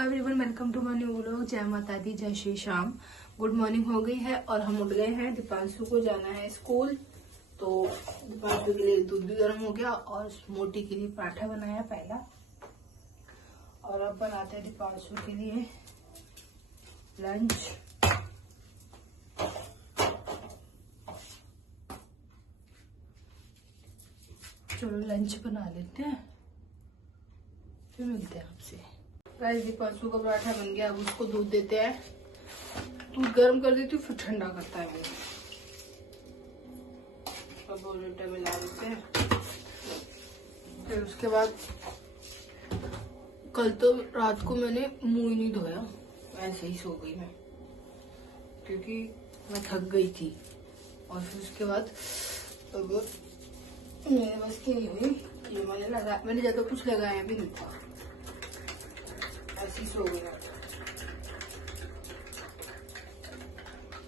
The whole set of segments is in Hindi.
Everyone, welcome to my new vlog. जय माता दी, जय श्री श्याम। गुड मॉर्निंग हो गई है और हम उठ गए हैं। दीपांशु को जाना है स्कूल, तो दीपांशु के लिए दूध भी गर्म हो गया और मोटी के लिए पराठा बनाया पहला। और अब बनाते हैं दीपांशु के लिए लंच। चलो लंच बना लेते हैं, फिर मिलते हैं आपसे। गाइस, दीपांशु का पराठा बन गया। अब उसको दूध देते हैं। दूध गर्म कर देती हूँ, फिर ठंडा करता है वो। अब 2 लीटर मिला देते हैं। फिर उसके बाद कल तो रात को मैंने मुंह ही नहीं धोया, ऐसे ही सो गई मैं, क्योंकि मैं थक गई थी। और फिर उसके बाद अब मेरे बस की नहीं हुई, ये मैंने ज्यादा कुछ लगाया भी नहीं था, ऐसी सो गई।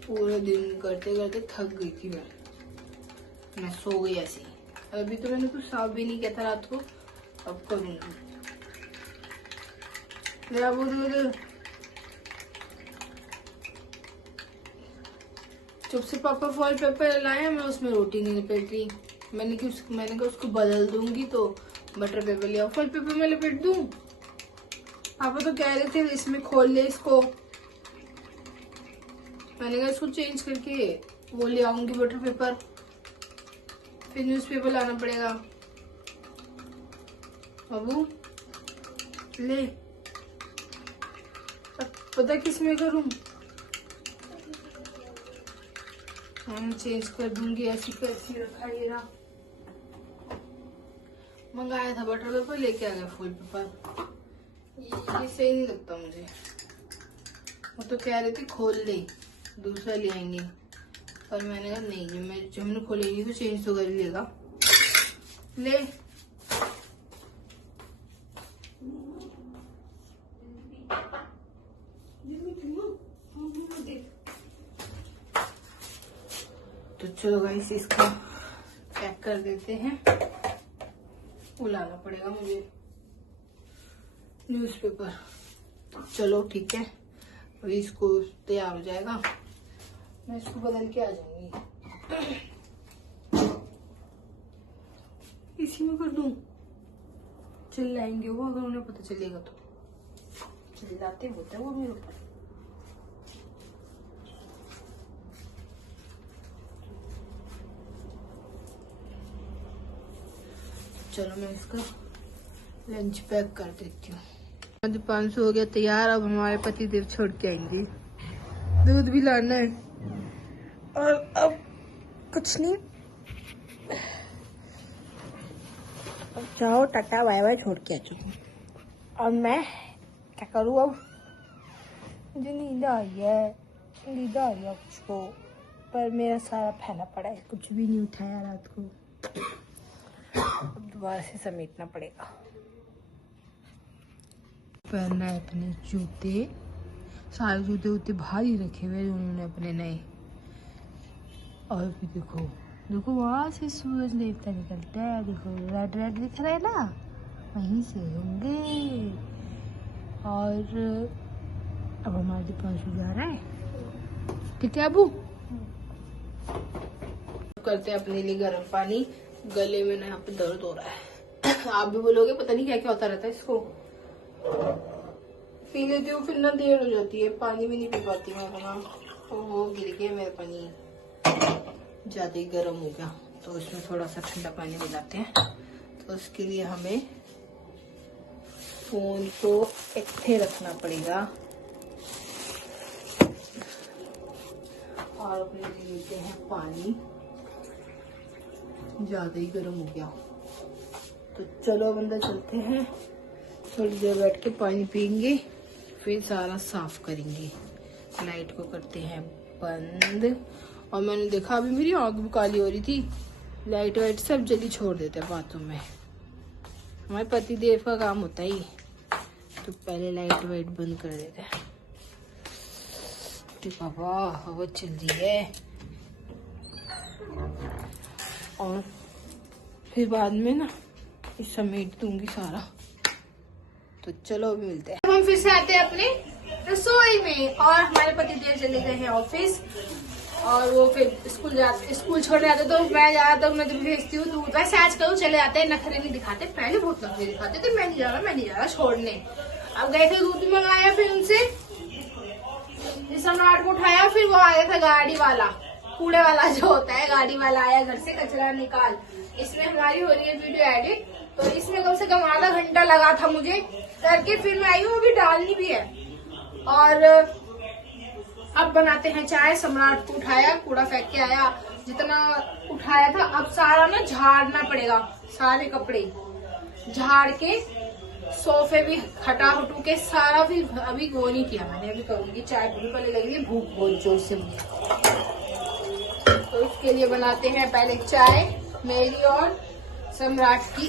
पूरे दिन करते करते थक गई थी मैं सो गई ऐसी। अभी तो मैंने कुछ साफ भी नहीं किया था रात को, अब करूंगी। जब से पापा फॉल पेपर लाए, मैं उसमें रोटी नहीं लपेट रही। मैंने कहा उसको बदल दूंगी, तो बटर पेपर लिया। फॉल पेपर में लपेट दूं? पापा तो कह रहे थे इसमें खोल ले इसको। मैंने कहा इसको चेंज करके वो ले आऊंगी बटर पेपर, फिर न्यूज़पेपर लाना पड़ेगा। बाबू ले, पता किस में करूं? चेंज कर दूंगी। ऐसी कैसी रखा ये रहा। मंगाया था बटर पेपर, लेके आ गया फुल पेपर। ये सही नहीं लगता मुझे। वो तो कह रहे थे खोल ले, दूसरा ले आएंगे, पर मैंने कहा नहीं, जब मैंने खोलेंगी तो चेंज तो कर ही लेगा। ले तो चलो गाइस, इसको पैक कर देते हैं। उलाना पड़ेगा मुझे न्यूज़पेपर। चलो ठीक है, अभी इसको तैयार हो जाएगा, मैं इसको बदल के आ जाऊंगी। इसी में कर दूं? चिल्लाएंगे वो, अगर उन्हें पता चलेगा तो। चिल्लाते होते हैं वो मेरे ऊपर। चलो मैं इसका लंच पैक कर देती हूँ। 500 हो गया तैयार। अब हमारे पति देव छोड़ के आएंगे, दूध भी लाना है। और अब कुछ नहीं, अब जाओ टाटा बाय बाय छोड़ के आ चुकी। और मैं क्या करूँ अब? मुझे नींद आ रही है कुछ, पर मेरा सारा फैला पड़ा है, कुछ भी नहीं उठाया रात को। अब दोबारा से समेटना पड़ेगा। पहनना है अपने जूते, सारे जूते उतने भारी रखे हुए उन्होंने अपने नए। और भी देखो वहां से सूरज देवता निकलता है, देखो रेड रेड दिख रहा है ना, वहीं से होंगे। और अब हमारे दीपांशु जा रहा है, ठीक है अबू? करते हैं अपने लिए गर्म पानी। गले में ना यहाँ पे दर्द हो रहा है। आप भी बोलोगे पता नहीं क्या क्या होता रहता है इसको। पी लेती हूँ, फिर ना देर हो जाती है, पानी भी नहीं पी पाती मैं अपना। ओहो, गिर गया मेरा पानी, ज्यादा ही गर्म हो गया। तो इसमें थोड़ा सा ठंडा पानी मिलाते हैं। तो उसके लिए हमें फोन को इकट्ठे रखना पड़ेगा और अपने लिए लेते हैं पानी। ज्यादा ही गर्म हो गया, तो चलो अब अंदर चलते हैं। थोड़ी देर बैठ के पानी पियेंगे, फिर सारा साफ करेंगे। लाइट को करते हैं बंद। और मैंने देखा अभी मेरी आंख भी काली हो रही थी। लाइट वाइट सब जल्दी छोड़ देते हैं बाथरूम में, हमारे पति देव का काम होता ही। तो पहले लाइट वाइट बंद कर देते हैं। बाबा हवा चल रही है, और फिर बाद में ना समेट दूंगी सारा। तो चलो अभी मिलते हैं। हम फिर से आते हैं अपने रसोई में और हमारे पति देव चले गए हैं ऑफिस और वो फिर स्कूल छोड़ जाते तो मैं ज्यादा तो मैं जब भेजती हूँ तो वैसे आजकल चले जाते हैं, नखरे नहीं दिखाते। पहले बहुत नखरे दिखाते थे, मैं नहीं जा रहा छोड़ने। अब गए थे, दूध भी मंगाया फिर उनसे, सम्राट को उठाया, फिर वो आया था गाड़ी वाला, कूड़े वाला जो होता है, गाड़ी वाला आया घर से कचरा निकाल। इसमें हमारी हो रही है वीडियो एडिट, तो इसमें कम से कम आधा घंटा लगा था मुझे करके, फिर मैं आई हूँ, अभी डालनी भी है। और अब बनाते हैं चाय। सम्राट को उठाया, कूड़ा फेंक के आया, जितना उठाया था अब सारा ना झाड़ना पड़ेगा, सारे कपड़े झाड़ के, सोफे भी हटा हटू के सारा भी अभी वो नहीं किया मैंने, अभी करूंगी। चाय पहले लग रही है भूख बहुत जोर से मुझे, तो इसके लिए बनाते हैं पहले चाय मेरी और सम्राट की।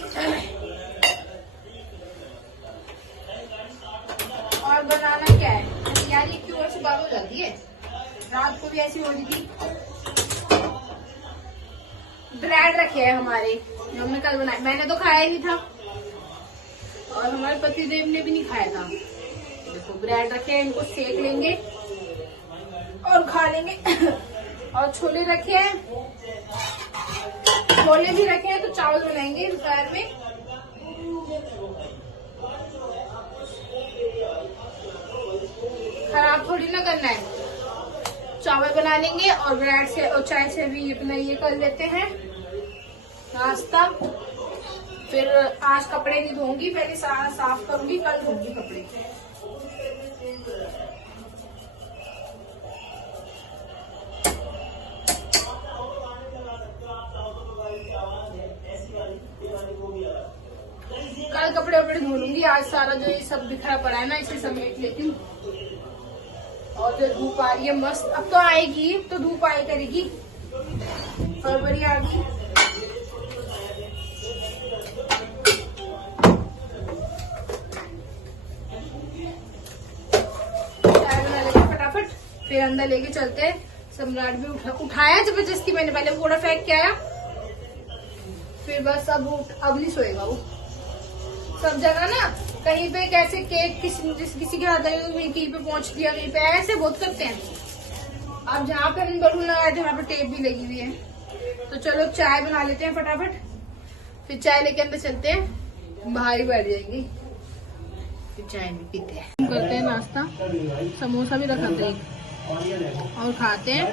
और बनाना क्या है यार, ये क्यों से बात हो जाती है, रात को भी ऐसी हो रही थी। ब्रेड रखे हैं हमारे, जो हमने कल बनाए, मैंने तो खाया ही नहीं था और हमारे पति देव ने भी नहीं खाया था। देखो ब्रेड रखे हैं, इनको सेक लेंगे और खा लेंगे। और छोले रखे हैं, छोले भी रखे हैं, तो चावल बनाएंगे दोपहर में। खराब थोड़ी ना करना है, चावल बना लेंगे और ब्रेड से और चाय से भी अपना ये कर लेते हैं नाश्ता। फिर आज कपड़े नहीं धोऊंगी, पहले सारा साफ करूंगी, कल धोऊंगी कपड़े। कल कपड़े वपड़े धो लूंगी, आज सारा जो ये सब बिखरा पड़ा है ना इसे समेट लेती हूँ। और जो धूप आ रही है मस्त, अब तो आएगी, तो धूप आए करेगी, फरवरी आ गई। चाय बना लेते फटाफट, फिर अंदर लेके चलते हैं। सम्राट भी उठाया जबरदस्ती मैंने, पहले कूड़ा फेंक के आया, फिर बस अब नहीं सोएगा वो। सब जगह ना कहीं पे कैसे केक किसी के हाथ कहीं पे पहुंच दिया, कहीं पे ऐसे बहुत करते हैं। अब जहाँ पे हम बलून लगाए थे वहाँ पे टेप भी लगी हुई है। तो चलो चाय बना लेते हैं फटाफट, फिर चाय लेके अंदर चलते हैं, बाहर ही बैठ जाएंगे, फिर चाय भी पीते हैं। करते हैं नाश्ता, समोसा भी रखाते हैं और खाते हैं।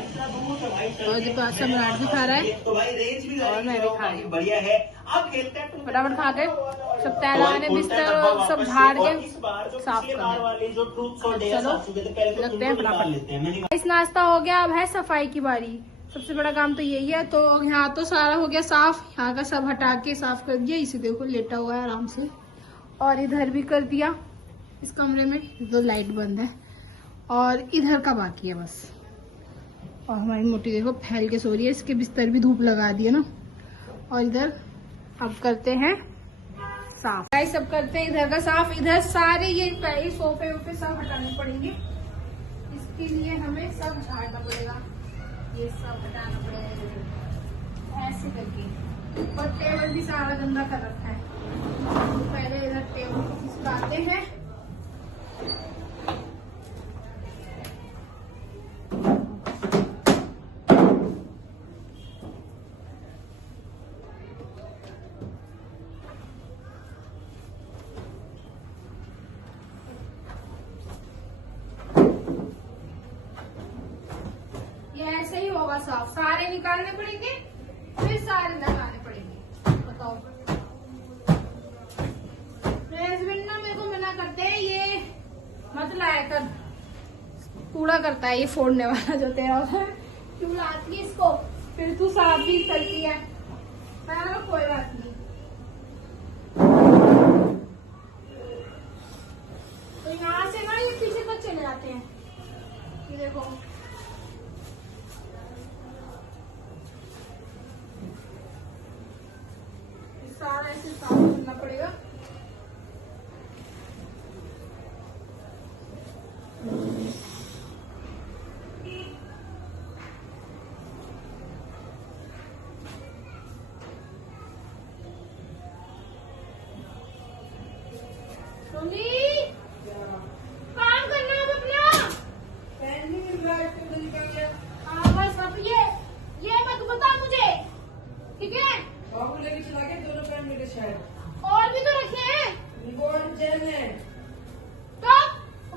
और सम्राट भी खा रहा है और मैं भी खा रही हूँ। फटाफट खा के सब तैयार बिस्तर और सब झाड़ के साफ करना। चलो लगते हैं फटाफट। इस नाश्ता हो गया, अब है सफाई की बारी। सबसे बड़ा काम तो यही है। तो यहाँ तो सारा हो गया साफ, यहाँ का सब हटा के साफ कर दिया। इसे देखो लेटा हुआ है आराम से, और इधर भी कर दिया इस कमरे में, तो लाइट बंद है, और इधर का बाकी है बस। और हमारी मोटी देखो फैल के सो रही है, इसके बिस्तर भी धूप लगा दिए ना। और इधर अब करते हैं साफ, सब करते हैं इधर का साफ। इधर सारे ये सोफे वोफे सब हटाने पड़ेंगे, इसके लिए हमें सब झाड़ना पड़ेगा, ये सब हटाना पड़ेगा ऐसे करके। और टेबल भी सारा गंदा कर रखा है, तो पहले इधर टेबल को खिसकाते हैं। ऐसे ही होगा साफ, सारे निकालने पड़ेंगे, फिर सारे लगाने पड़ेंगे। बताओ, मेरे हस्बैंड ना मेरे को मना करते हैं, ये मत लाया कर, कूड़ा करता है ये फोड़ने वाला जो तेरा होता है, क्यों लाती है इसको, फिर तू साफ भी करती है। कोई बात नहीं, तो यहाँ से ना ये पीछे तक चले जाते हैं। ये देखो सारा ऐसे साफ करना पड़ेगा।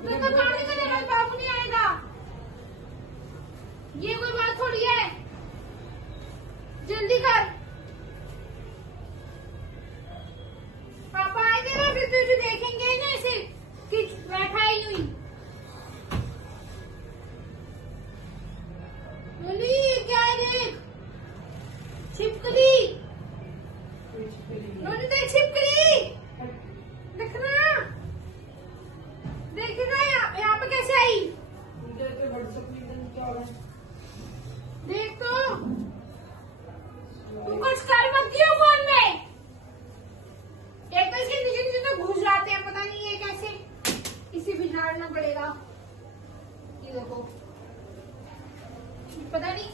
तो काम नहीं करने वाला बाबू नहीं आएगा, ये कोई बात थोड़ी है। जल्दी कर, पापा आएंगे ना फिर तुझे देखेंगे ही ना ऐसे कि बैठा ही नहीं। क्या है देख, छिपकली, देख छिपकली, देख ना, देख ना यहाँ पे कैसे आई, देख तो तू कुछ कर मत दियो फोन में। एक तो इसके नीचे नीचे तो घुस जाते हैं, पता नहीं ये कैसे, इसे बिगाड़ना पड़ेगा। ये देखो, पता नहीं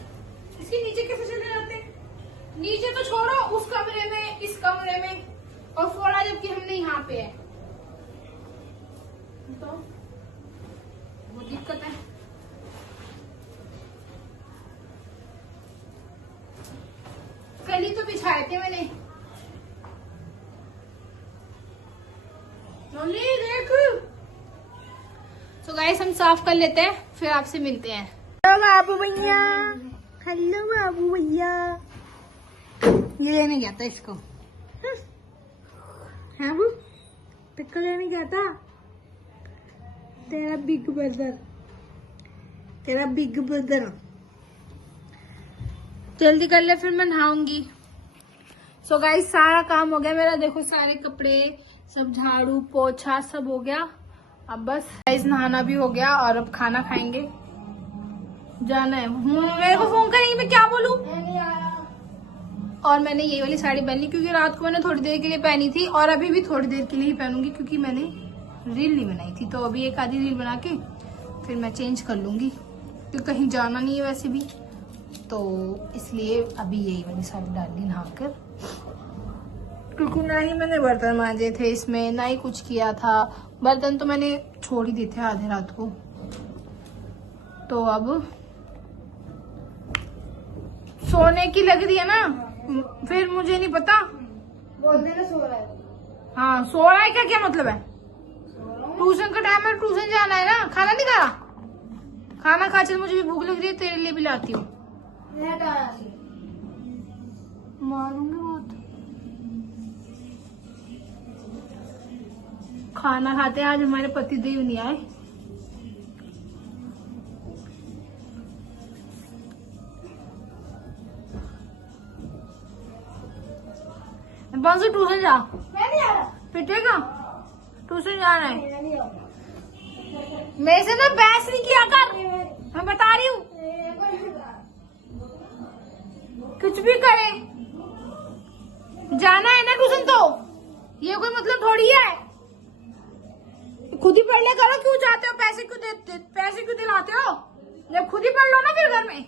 इसके नीचे कैसे चले जाते हैं। नीचे तो छोड़ो, उस कमरे में, इस कमरे में, और फोड़ा जबकि हमने यहाँ पे है, तो वो दिक्कत है। कल ही तो बिछाए थे मैंने। देख, तो गाइस हम साफ कर लेते हैं, फिर आपसे मिलते हैं। हेलो बाबू भैया, हेलो बाबू भैया। ये लेने गया था इसको, है वो पिक्का लेने गया था। तेरा बिग ब्रदर, तेरा बिग ब्रदर। जल्दी कर ले फिर मैं नहाऊंगी। सो गाइस सारा काम हो गया मेरा, देखो सारे कपड़े सब, झाड़ू पोछा सब हो गया। अब बस गाइस नहाना भी हो गया और अब खाना खाएंगे, जाना है। मेरे को फोन करेंगे, मैं क्या बोलूं। और मैंने ये वाली साड़ी पहनी क्योंकि रात को मैंने थोड़ी देर के लिए पहनी थी, और अभी भी थोड़ी देर के लिए ही पहनूंगी क्योंकि मैंने रील नहीं बनाई थी। तो अभी एक आधी रील बना के फिर मैं चेंज कर लूंगी क्योंकि कहीं जाना नहीं है वैसे भी, तो इसलिए अभी यही वाली साड़ी डाल ली नहाकर। क्योंकि ना ही मैंने बर्तन मांजे थे इसमें, ना ही कुछ किया था। बर्तन तो मैंने छोड़ ही दिए थे आधे रात को। तो अब सोने की लग रही है ना, फिर मुझे नहीं पता। बोलने ना सो रहा है। हाँ सो रहा है, क्या क्या मतलब है। ट्यूशन का टाइम है, ट्यूशन जाना है ना। खाना नहीं खा, खाना खा। चल मुझे भी भूख लग रही है, तेरे लिए भी लाती हूँ। मारूंगी बहुत। खाना खाते हैं, आज हमारे पति देव नहीं आए। बांसु ट्यूशन जा। मैं नहीं आ रहा। पिटेगा, ट्यूशन जाना है। मेरे से ना बहस नहीं किया कर, मैं बता रही हूँ। कुछ भी करे, जाना है ना ट्यूशन, तो ये कोई मतलब थोड़ी है। खुद ही पढ़ ले करो, क्यों जाते हो, पैसे क्यों दिलाते हो। जब खुद ही पढ़ लो ना फिर घर में।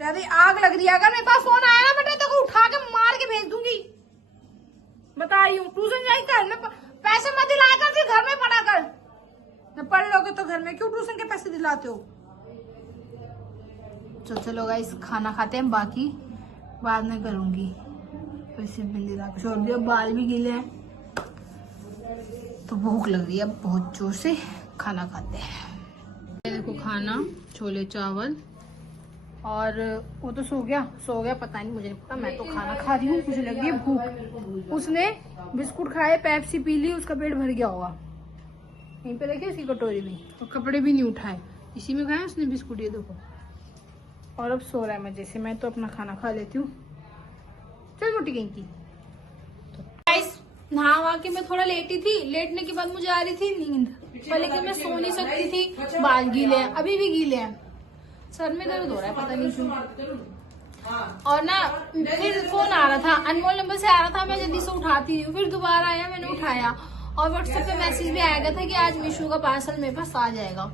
ज्यादा आग लग रही है, अगर मेरे पास फोन आया ना बेटा तो उठा के मार के भेज दूंगी, बता रही हूँ। ट्यूशन जाए कर में पैसे मत दिलाया कर, फिर घर में पढ़ा कर। जब पढ़ लोगे तो घर में क्यों ट्यूशन के पैसे दिलाते हो। चलो गाइस खाना खाते हैं, बाकी बाद में करूंगी। फिर सिर्फ बिंदी ला के छोड़ दिया, बाल भी गीले हैं, तो भूख लग रही है बहुत जोर से। खाना खाते हैं। देखो खाना, छोले चावल, और वो तो सो गया पता नहीं, मुझे नहीं पता। मैं तो खाना खा रही हूँ, मुझे लगी है भूख। उसने बिस्कुट खाए, पेप्सी पी ली, उसका पेट भर गया होगा। यहीं पे देखिए उसकी कटोरी में, और कपड़े भी नहीं उठाए, इसी में खाए उसने बिस्कुट। ये देखो, और अब सो रहा है मजे से। मैं तो अपना खाना खा लेती हूँ। चल मोटी कहीं की। नहा वहा के मैं थोड़ा लेटी थी, लेटने के बाद मुझे आ रही थी नींद, पर लेकिन मैं सो नहीं सकती थी। बाल गीले हैं, अभी भी गीले हैं, सर में दर्द हो रहा है पता नहीं क्यों। और ना फिर फोन आ रहा था, अनमोल नंबर से आ रहा था, मैं जल्दी से उठाती हूँ। फिर दोबारा आया, मैंने उठाया, और व्हाट्सएप पे मैसेज भी आया था कि आज मीशो का पार्सल मेरे पास आ जाएगा।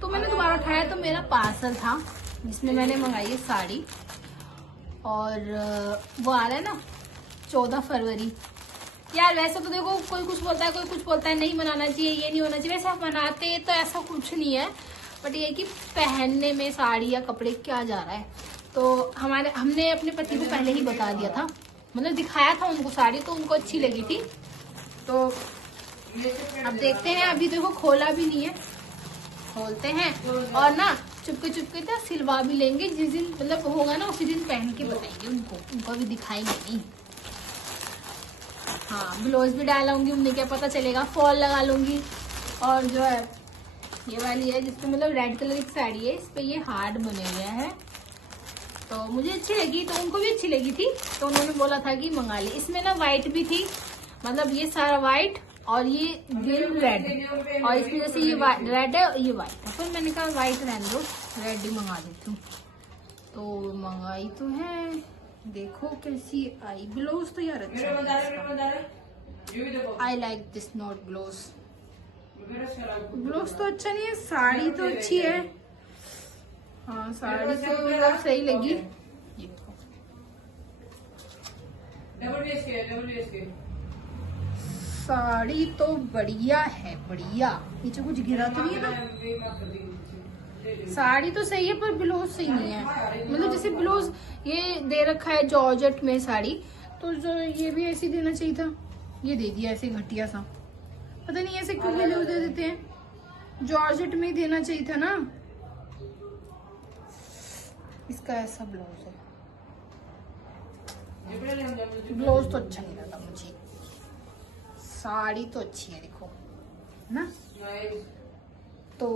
तो मैंने दोबारा उठाया, तो मेरा पार्सल था जिसमें मैंने मंगाई है साड़ी, और वो आ रहा है ना 14 फरवरी। यार वैसे तो देखो, कोई कुछ बोलता है, कोई कुछ बोलता है, नहीं मनाना चाहिए, ये नहीं होना चाहिए। वैसे आप मनाते तो ऐसा कुछ नहीं है, बट ये कि पहनने में साड़ी या कपड़े क्या जा रहा है। तो हमने अपने पति को पहले ही बता दिया था, मतलब दिखाया था उनको साड़ी, तो उनको अच्छी लगी थी। तो अब देखते हैं, अभी देखो खोला भी नहीं है, खोलते हैं और ना चुपके चुपके तो सिलवा भी लेंगे। जिस दिन मतलब होगा ना उसी दिन पहन के बताएंगे उनको भी दिखाएंगे नहीं। हाँ, ब्लाउज भी डालूंगी, उन्हें क्या पता चलेगा, फॉल लगा लूंगी। और जो है ये वाली है जिसपे मतलब रेड कलर की साड़ी है, इस पे ये हार्ट बने हुए हैं, तो मुझे अच्छी लगी, तो उनको भी अच्छी लगी थी, तो उन्होंने बोला था कि मंगा ली। इसमें ना व्हाइट भी थी, मतलब ये सारा व्हाइट और ये ग्रीन रेड, और इसमें जैसे ये रेड है और ये व्हाइट है, फिर मैंने कहा व्हाइट रहने दो, रेड ही मंगा देती हूँ। तो मंगाई तो है, देखो कैसी आई। ब्लाउज तो यार अच्छा है, I like this not blouse. Blouse तो अच्छा नहीं है, साड़ी तो अच्छी है। हाँ, साड़ी तो मतलब सही लगी। ये साड़ी तो बढ़िया है, बढ़िया। नीचे कुछ गिरा तो नहीं है ना? साड़ी तो सही है पर ब्लाउज सही नहीं है। मतलब जैसे ब्लाउज ये दे रखा है जॉर्जेट में साड़ी, तो जो ये भी ऐसे देना चाहिए था, ये दे दिया ऐसे घटिया सा। पता नहीं ऐसे क्यों ब्लाउज दे देते हैं, जॉर्जेट में ही देना चाहिए था ना। इसका ऐसा ब्लाउज है, ब्लाउज तो अच्छा नहीं लगा मुझे। साड़ी तो अच्छी है देखो ना। तो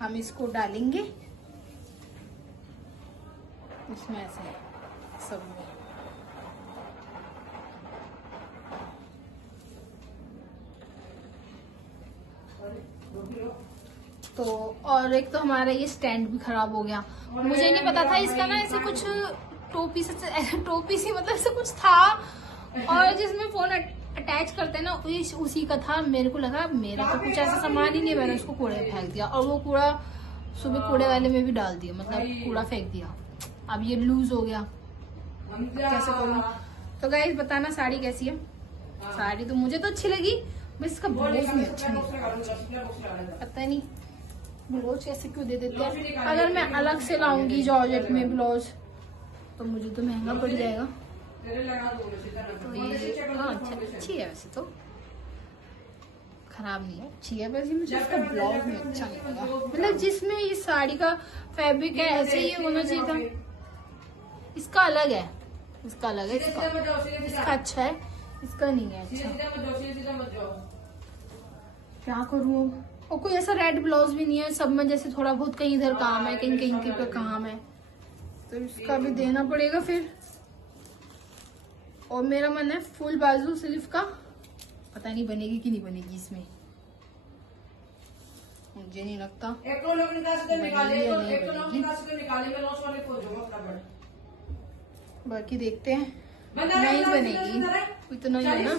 हम इसको डालेंगे इसमें ऐसे सब में। तो और एक तो हमारा ये स्टैंड भी खराब हो गया। मुझे नहीं पता था इसका ना ऐसे कुछ टोपी से मतलब ऐसे कुछ था, और जिसमें फोन अटैच करते हैं ना उसी का था। मेरे को लगा मेरा तो कुछ ऐसा सामान ही नहीं, मैंने उसको कूड़े में फेंक दिया, और वो कूड़ा सुबह कूड़े वाले में भी डाल दिया, मतलब कूड़ा फेंक दिया। अब ये लूज हो गया, कैसे करूँ? तो गाइस बताना साड़ी कैसी है। साड़ी तो मुझे तो अच्छी लगी, बस इसका ब्लाउज नहीं अच्छा नहीं, पता नहीं ब्लाउज कैसे क्यों दे देते हैं। अगर मैं अलग से लाऊंगी जॉर्जेट में ब्लाउज तो मुझे तो महंगा पड़ जाएगा। तो ये हाँ अच्छी है वैसे तो, खराब नहीं है, अच्छी है, बस मुझे इसका ब्लाउज में अच्छा नहीं लगा। मतलब जिसमें ये साड़ी का फैब्रिक है ऐसे ही होना चाहिए था। इसका अलग है, इसका अलग है, इसका अच्छा है, इसका नहीं है अच्छा। क्या करूँ? और कोई ऐसा रेड ब्लाउज भी नहीं है, सब में जैसे थोड़ा बहुत कहीं इधर काम है, कहीं कहीं के पे काम है, तो इसका भी देना पड़ेगा फिर। और मेरा मन है फुल बाजू स्लीव का, पता नहीं बनेगी कि नहीं बनेगी इसमें, मुझे नहीं लगता बाकी देखते हैं। नहीं बनेगी, इतना ही है ना,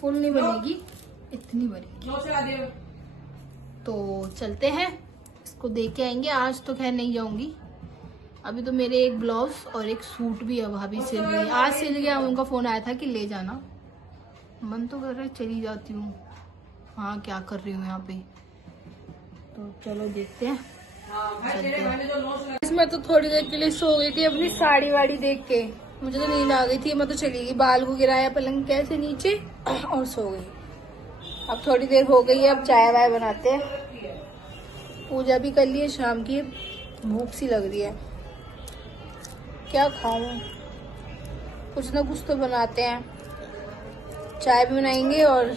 फुल नहीं बनेगी, इतनी बनेगी। तो चलते हैं, इसको देख के आएंगे। आज तो खैर नहीं जाऊंगी, अभी तो मेरे एक ब्लाउज और एक सूट भी है, भाभी सिल गई, आज सिल गया। उनका फोन आया था कि ले जाना, मन तो कर रहा है चली जाती हूँ। हाँ क्या कर रही हूँ यहाँ पे, तो चलो देखते हैं, चलते हैं। इसमें तो थोड़ी देर के लिए सो गई थी अपनी साड़ी वाड़ी देख के, मुझे तो नींद आ गई थी, मैं तो चली गई, बाल को गिराया पलंग कैसे नीचे और सो गई। अब थोड़ी देर हो गई है, अब चाय वाय बनाते हैं, पूजा भी कर ली है शाम की, भूख सी लग रही है, क्या खाऊं, कुछ ना कुछ तो बनाते हैं। चाय भी बनाएंगे, और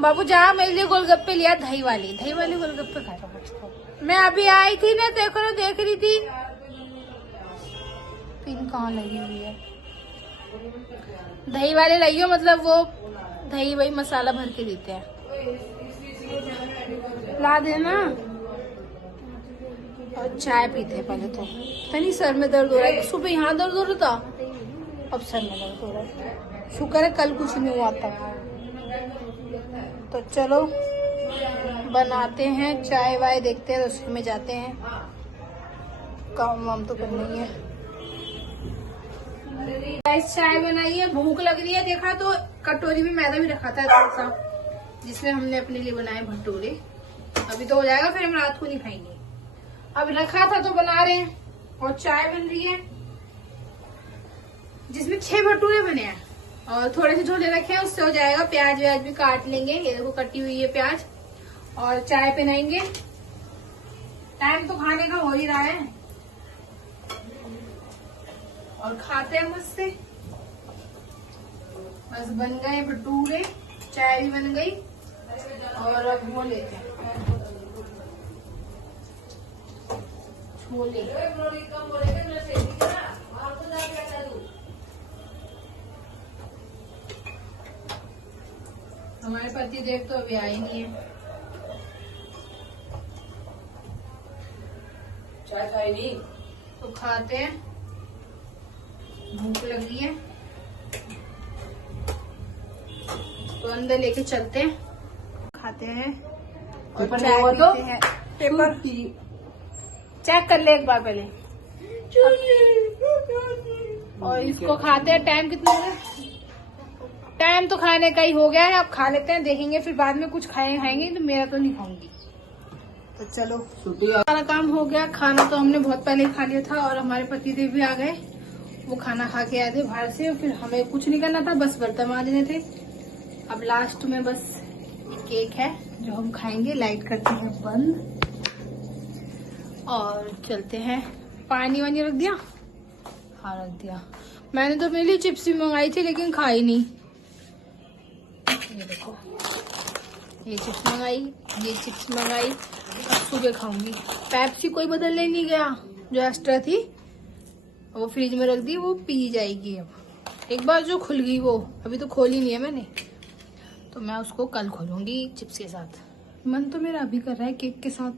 बाबू जहाँ मेरे लिए गोलगप्पे लिया, दही वाले गोलगप्पे खाएगा मुझको। मैं अभी आई थी ना, देखो ना, देख रही थी पिन कहाँ लगी हुई है। दही वाले लाइयो, मतलब वो दही वही मसाला भर के देते हैं, ला देना। और चाय पीते हैं पहले तो, पता नहीं सर में दर्द हो रहा है, सुबह यहाँ दर्द हो रहा था, अब सर में दर्द हो रहा है, शुक्र है कल कुछ नहीं हुआ था। तो चलो बनाते हैं चाय वाय, देखते हैं रसोई में जाते हैं, काम वाम तो करना ही है। चाय बनाई है, भूख लग रही है, देखा तो कटोरी में मैदा भी रखा था थोड़ा सा, जिसमें हमने अपने लिए बनाए भटूरे। अभी तो हो जाएगा, फिर हम रात को नहीं खाएंगे, अब रखा था तो बना रहे हैं। और चाय बन रही है जिसमें 6 भटूरे बने हैं, और थोड़े से छोले रखे हैं, उससे हो जाएगा। प्याज व्याज भी काट लेंगे, ये देखो कटी हुई है प्याज। और चाय पिलाएंगे। टाइम तो खाने का हो ही रहा है और खाते हैं मुझसे। बस बन गए भटूरे, चाय भी बन गई और अब वो लेते हैं छोले। हमारे पति देव तो अभी आए नहीं है। चाय खाई नहीं तो खाते हैं, भूख लगी है तो अंदर लेके चलते हैं, खाते हैं और पेपर चाय हुआ तो? पीते हैं। पेपर चेक कर ले एक बार पहले। और इसको खाते हैं। टाइम कितना हो गया? टाइम तो खाने का ही हो गया है। अब खा लेते हैं, देखेंगे फिर बाद में कुछ खाएंगे तो मेरा तो नहीं खाऊंगी। तो चलो, सारा काम हो गया। खाना तो हमने बहुत पहले ही खा लिया था और हमारे पतिदेव भी आ गए। वो खाना खा के आए थे बाहर से, फिर हमें कुछ नहीं करना था, बस बर्तन मांजने थे। अब लास्ट में बस केक है जो हम खाएंगे। लाइट करते हैं बंद और चलते हैं। पानी वानी रख दिया? हाँ रख दिया। मैंने तो मेरे लिए चिप्स भी मंगाई थी लेकिन खाई नहीं। ये देखो, ये चिप्स मंगाई, ये चिप्स मंगाई, अब सुबह खाऊंगी। पेप्सी कोई बदलने नहीं गया, जो एक्स्ट्रा थी वो फ्रिज में रख दी, वो पी जाएगी। अब एक बार जो खुल गई वो अभी तो खोली नहीं है मैंने, तो मैं उसको कल खोलूंगी चिप्स के साथ। मन तो मेरा अभी कर रहा है केक के साथ।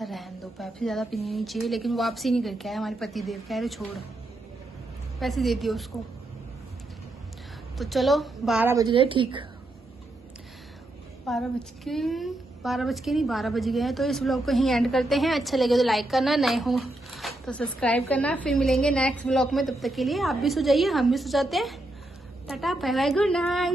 रहने दो, पेप्सी ज्यादा पीनी नहीं चाहिए, लेकिन वापसी नहीं करके आए हमारे पति देव। कह रहे छोड़, पैसे देती है उसको। तो चलो 12 बज गए, ठीक 12 बज गए हैं। तो इस व्लॉग को ही एंड करते हैं। अच्छा लगे तो लाइक करना, नए हो तो सब्सक्राइब करना। फिर मिलेंगे नेक्स्ट व्लॉग में, तब तक के लिए आप भी सो जाइए, हम भी सो जाते हैं। Tata bye bye, good night.